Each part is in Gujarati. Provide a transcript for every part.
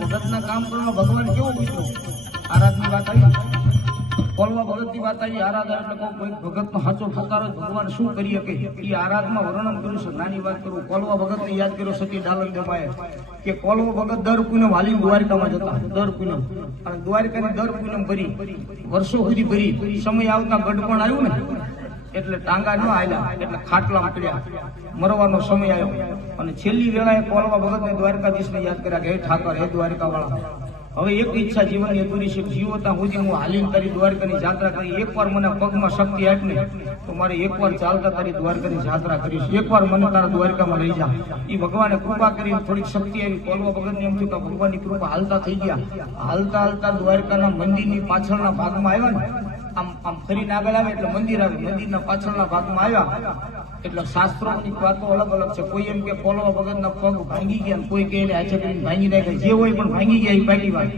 ભગતના કામ કરવાનો ભગવાન કેવો મિત્રો આરાધની વાત આવી. કોલવા ભગતની વાત આવી. આરાધના એટલે કહું, કોઈ ભગતનો સાચો જ ભગવાન શું કરી શકે એ આરાધમાં વર્ણન કર્યું છે. નાની વાત કરું, કોલવા ભગતને યાદ કર્યો સતી ડાલન દેવાએ કે કોલવો ભગત દર પૂનમ હાલી દ્વારકામાં જતા, દર પૂનમ. અને દ્વારકાની દર પૂનમ ભરી, વર્ષો સુધી ભરી, સમય આવતા ગઢપણ આવ્યું ને એટલે ટાંગા ન આવ્યા એટલે ખાટલા પડ્યા મરવાનો સમય આવ્યો. અને છેલ્લી વેળાએ કોલવા ભગતને દ્વારકાધીશને યાદ કર્યા કે, હે ઠાકર, હે દ્વારકા વાળા હવે એક ઈચ્છા જીવનની અધૂરી છે. જીવતા સુધી હું હાલીન તારી દ્વારકાની જાત્રા કરી. એકવાર મને પગમાં શક્તિ આટલી તો મારે એકવાર ચાલતા તારી દ્વારકાની જાત્રા કરીશ એકવાર મને તારા દ્વારકામાં લઈ જા. એ ભગવાને કૃપા કરી, થોડીક શક્તિ આવી. કોલવા ભગતને એમ થયું કે ભગવાનની કૃપા હાલતા થઈ ગયા. હાલતા હાલતા દ્વારકાના મંદિરની પાછળના ભાગમાં આવ્યા ને આમ આમ ફરીને આગળ આવે એટલે મંદિર આવે. મંદિરના પાછળના ભાગમાં આવ્યા. એટલે શાસ્ત્રોની વાતો અલગ અલગ છે. કોઈ એમ કે કોલવા ભગતના પગ ભાંગી ગયા કોઈ કે એને હાથે કરીને ભાંગી નાખે. જે હોય પણ ભાંગી ગયા એ બાકી વાત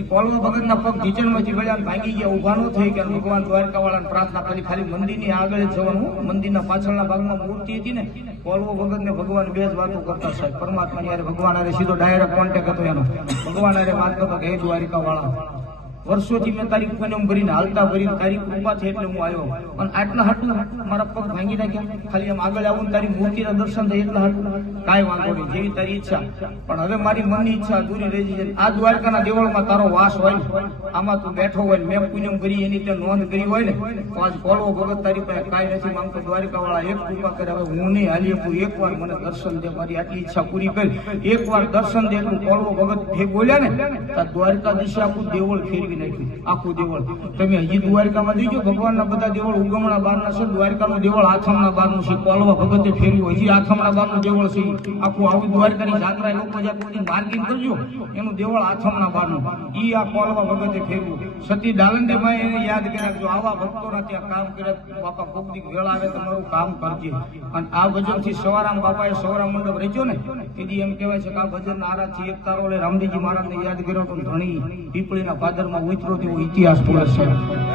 એ કોલવા ભગતના પગ ઢીચણમાંથી વળ્યા ભાંગી ગયા, ઊભા ન થઈ ગયા ભગવાન દ્વારકા વાળાને પ્રાર્થના કરી. ખાલી મંદિરની આગળ જવાનું મંદિરના પાછળના ભાગમાં મૂર્તિ હતી ને પોલવો ભગતને ભગવાન બે જ વાતો કરતા સાહેબ. પરમાત્મા યારે ભગવાન અરે સીધો ડાયરેક્ટ કોન્ટેક્ટ હતો એનો. ભગવાન અરે વાત કરતો કે, હે દ્વારિકા વાળા વર્ષોથી મેં તારી પૂનમ ભરીને હાલતા ભરીને તારી કૃપા છે એટલે હું આવ્યો. અને આટલા હાટું મારા પગ ભાંગી નાખ્યા. ખાલી આમ આગળ આવું તારી મૂર્તિના દર્શન થાય એટલા હાટું કાંઈ વાંધો નહીં, જેવી તારી ઈચ્છા. પણ હવે મારી મનની ઈચ્છા અધૂરી રહી છે. આ દ્વારકાના દેવળમાં તારો વાસ હોય આમાં તું બેઠો હોય મેં પૂનમ કરી એની તે નોંધ કરી હોય ને, તો આજ ભગત તારી પાસે કાંઈ નથી માંગતો. દ્વારકા વાળા એક કૃપા કરે, હવે હું નહીં હાલી એક એકવાર મને દર્શન દે, મારી આટલી ઈચ્છા પૂરી કરી. એકવાર દર્શન દે એટલું કોળવો ભગત જે બોલ્યા ને, તો દ્વારકા દિશા આખું દેવળ ફેરવી નાખ્યું, આખું દેવળ. તમે હજી દ્વારકામાં જોઈજો ભગવાનના બધા દેવળ ઉગમણા બારના છે. દ્વારકાનું દેવળ આથમના બારનું છે. કોલવા ભગતે ફેરવ્યું હજી આથમના બારનું દેવળ છે. આખું આવું દ્વારકાની જાત્રા લોકો જાતિ માર્ગિંગ કરજો, એનું દેવળ આથમણા બારનું. ઈ આ કોલવા ભગતે ફેરવ્યું સતી દાલંદે ભાઈ એને યાદ કર્યા જો આવા ભક્તોના ત્યાં કામ કરે બાપા કોકની વેળ આવે તો મારું કામ કરજે. અને આ ભજનથી સવારામ બાપાએ સવારામ મંડપ રચ્યો ને, તેથી એમ કહેવાય છે કે આ ભજન આરાથી એક તારો રામજીજી મહારાજને યાદ કર્યો તો ધણી, પીપળીના પાદરમાં ઉતરો તેવો ઇતિહાસ પૂરો છે.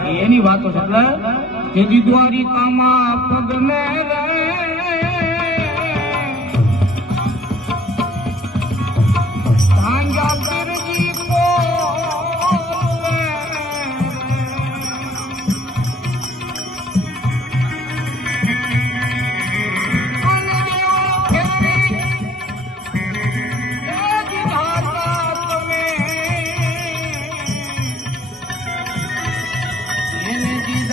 એની વાતો છે એટલે તેથી દ્વારિકામાં પગને રે.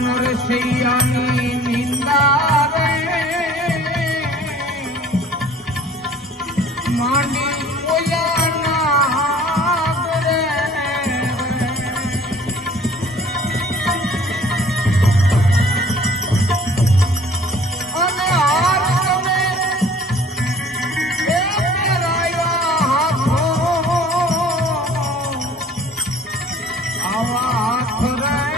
નરસૈયાની નિંદા માની આવા હાથ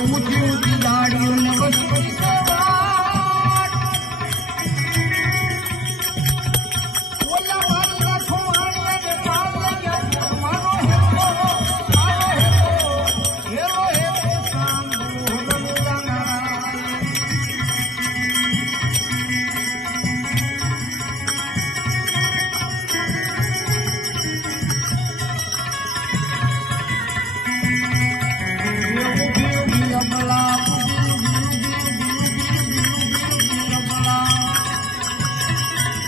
मुझे उनकी दाढ़ियों ने बस